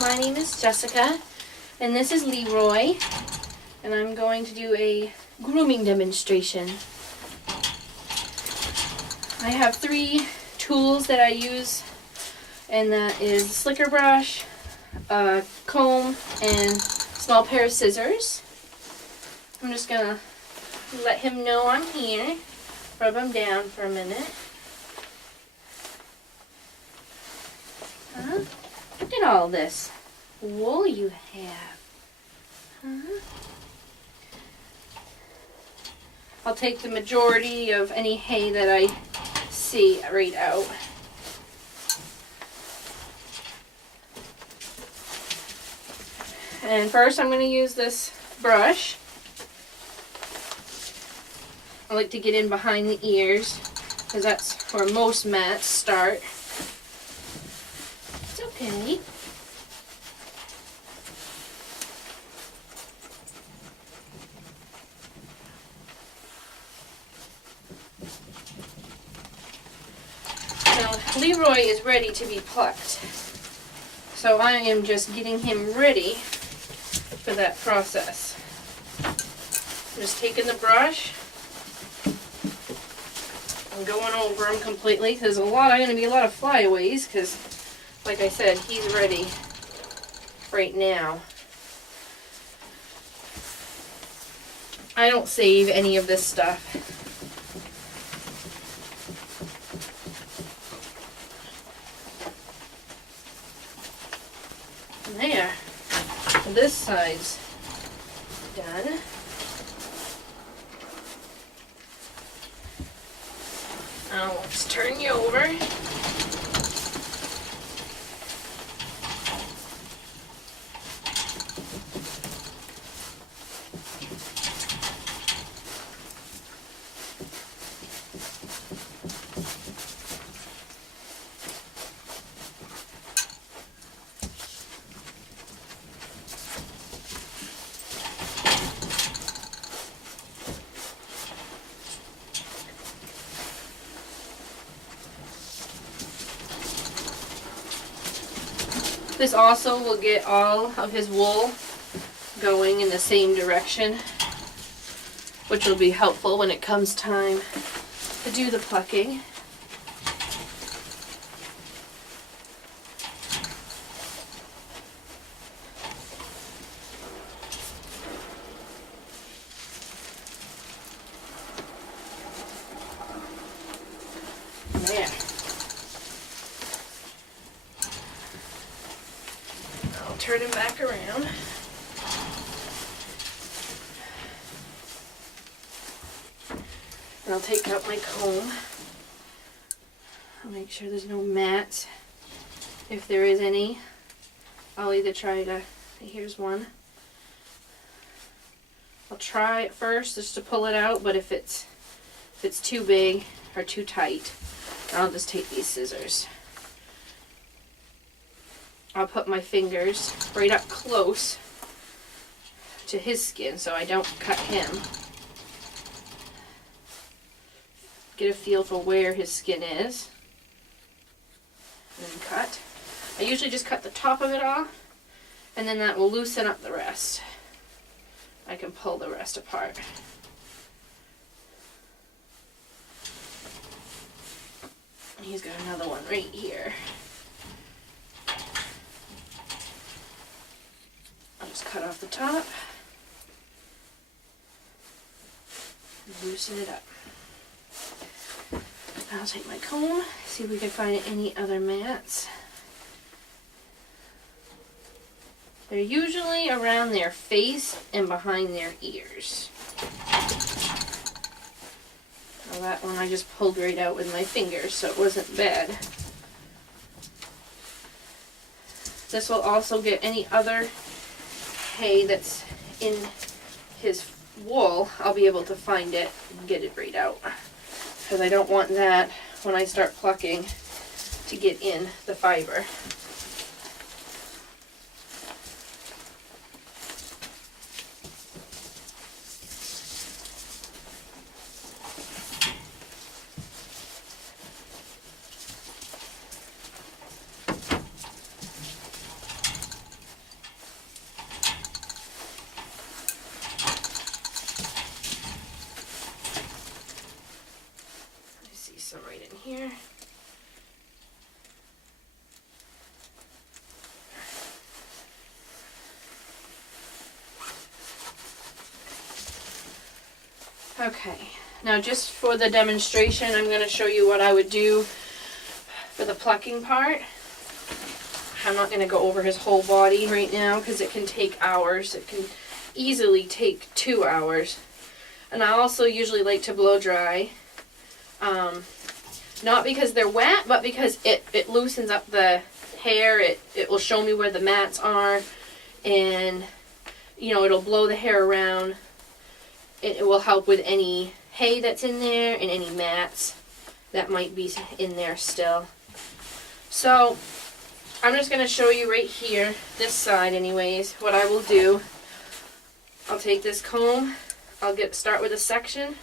my name is Jessica, and this is Leroy, and I'm going to do a grooming demonstration. I have 3 tools that I use, and that is a slicker brush, a comb, and a small pair of scissors. I'm just going to let him know I'm here, rub him down for a minute. Look at all this wool you have. I'll take the majority of any hay that I see right out. And first I'm going to use this brush. I like to get in behind the ears because that's where most mats start. It's okay. Now, Leroy is ready to be plucked. So I am just getting him ready for that process. I'm just taking the brush and going over him completely. There's going to be a lot of flyaways because, like I said, he's ready right now. I don't save any of this stuff. There. This side's done. Now let's turn you over. This also will get all of his wool going in the same direction, which will be helpful when it comes time to do the plucking. There. Turn him back around. And I'll take out my comb. I'll make sure there's no mats. If there is any, I'll either try to, here's one. I'll try at first just to pull it out, but if it's too big or too tight, I'll just take these scissors. I'll put my fingers right up close to his skin so I don't cut him. Get a feel for where his skin is. And then cut. I usually just cut the top of it off, and then that will loosen up the rest. I can pull the rest apart. He's got another one right here. I'll just cut off the top, loosen it up. I'll take my comb, see if we can find any other mats. They're usually around their face and behind their ears. Well, that one I just pulled right out with my fingers, so it wasn't bad. This will also get any other hay that's in his wool. I'll be able to find it and get it right out, because I don't want that when I start plucking to get in the fiber. some right in here. Okay, now just for the demonstration, I'm going to show you what I would do for the plucking part. I'm not going to go over his whole body right now because it can take hours. It can easily take 2 hours. And I also usually like to blow dry. Not because they're wet, but because it loosens up the hair. It will show me where the mats are, and you know, it'll blow the hair around. It will help with any hay that's in there and any mats that might be in there still. So I'm just going to show you right here, this side anyways, what I will do. I'll take this comb, I'll start with a section.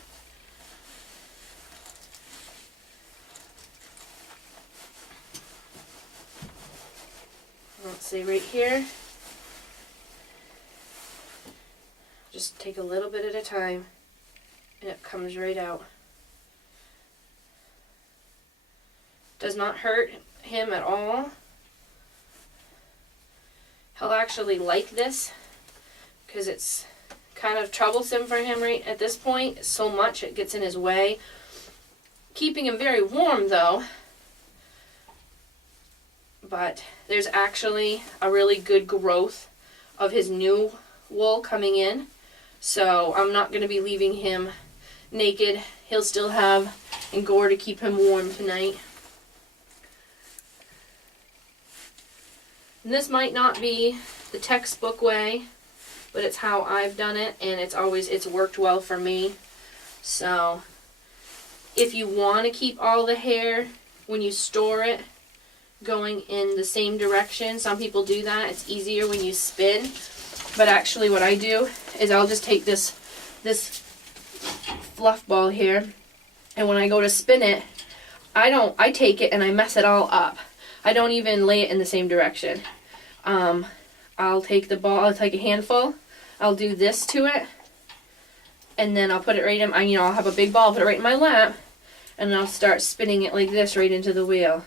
Let's see right here. Just take a little bit at a time, and it comes right out. Does not hurt him at all. He'll actually like this because it's kind of troublesome for him right at this point. So much it gets in his way. Keeping him very warm though. But there's actually a really good growth of his new wool coming in. So I'm not going to be leaving him naked. He'll still have angora to keep him warm tonight. And this might not be the textbook way, but it's how I've done it, and it's worked well for me. So if you want to keep all the hair when you store it going in the same direction, some people do that. It's easier when you spin. But actually what I do is I'll just take this fluff ball here, and when I go to spin it, I take it and I mess it all up. I don't even lay it in the same direction. I'll take the ball, I'll take a handful, I'll do this to it, and then I'll put it right in, I'll have a big ball, put it right in my lap, and I'll start spinning it like this right into the wheel.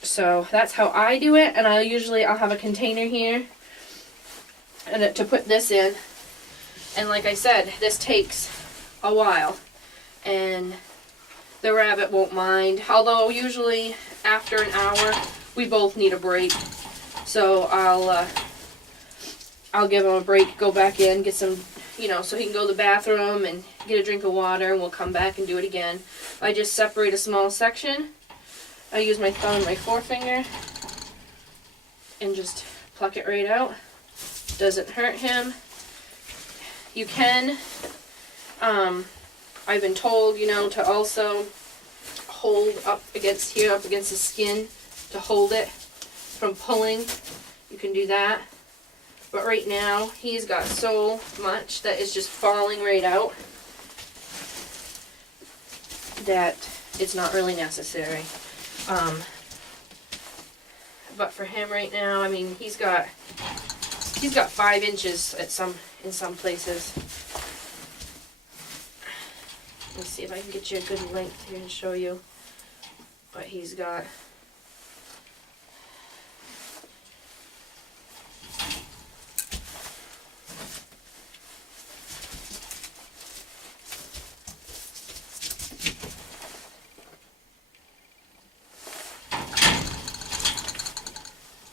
So that's how I do it, and I'll have a container here and to put this in. And like I said, this takes a while, and the rabbit won't mind. Although usually after an hour, we both need a break. So I'll give him a break, go back in, get some, so he can go to the bathroom and get a drink of water, and we'll come back and do it again. I just separate a small section. I use my thumb and my forefinger and just pluck it right out. Doesn't hurt him. You can, I've been told, to also hold up against the skin to hold it from pulling. You can do that. But right now, he's got so much that is just falling right out that it's not really necessary. But for him right now, he's got 5 inches in some places. Let's see if I can get you a good length here and show you what he's got.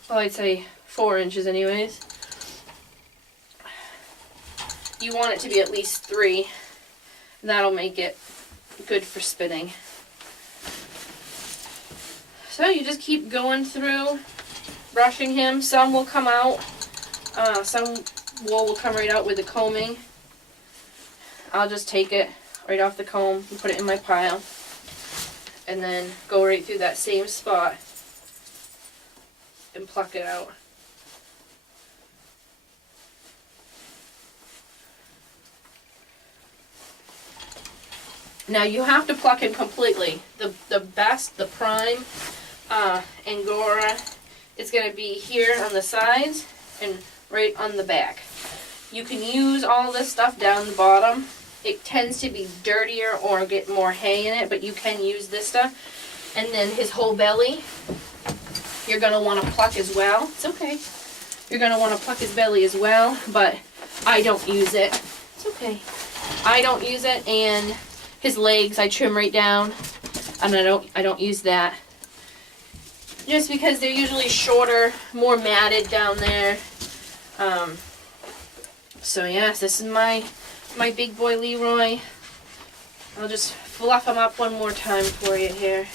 Well, I'd say 4 inches anyways. You want it to be at least 3. That'll make it good for spinning. So you just keep going through, brushing him. Some will come out. Some wool will come right out with the combing. I'll just take it right off the comb and put it in my pile. And then go right through that same spot and pluck it out. Now you have to pluck him completely. The best, the prime angora is going to be here on the sides and right on the back. You can use all this stuff down the bottom it tends to be dirtier or get more hay in it, but you can use this stuff. And then his whole belly, you're going to want to pluck as well. It's okay. You're going to want to pluck his belly as well, but I don't use it. It's okay. I don't use it, and his legs I trim right down, and I don't use that. Just because they're usually shorter, more matted down there. So yes, this is my big boy Leroy. I'll just fluff him up one more time for you here.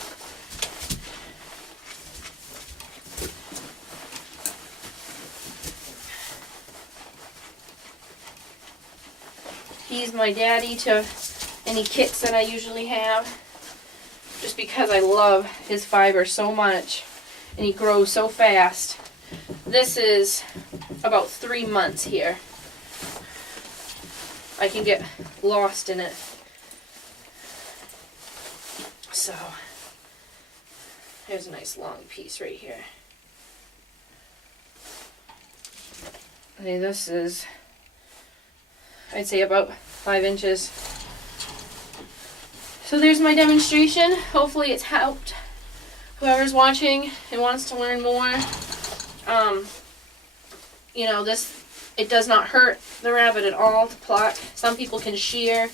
He's my daddy to any kits that I usually have, just because I love his fiber so much, and he grows so fast. This is about 3 months here. I can get lost in it. So, here's a nice long piece right here. Okay, this is, I'd say, about 5 inches. So there's my demonstration. Hopefully it's helped whoever's watching and wants to learn more. You know, it does not hurt the rabbit at all to pluck. Some people can shear.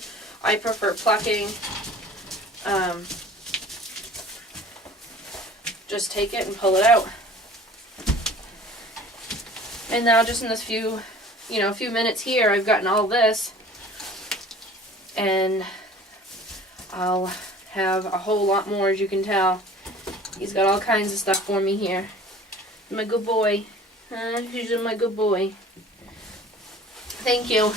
I prefer plucking. Just take it and pull it out. And now just in this few minutes here, I've gotten all this, and I'll have a whole lot more, as you can tell. He's got all kinds of stuff for me here. My good boy. He's my good boy. Thank you.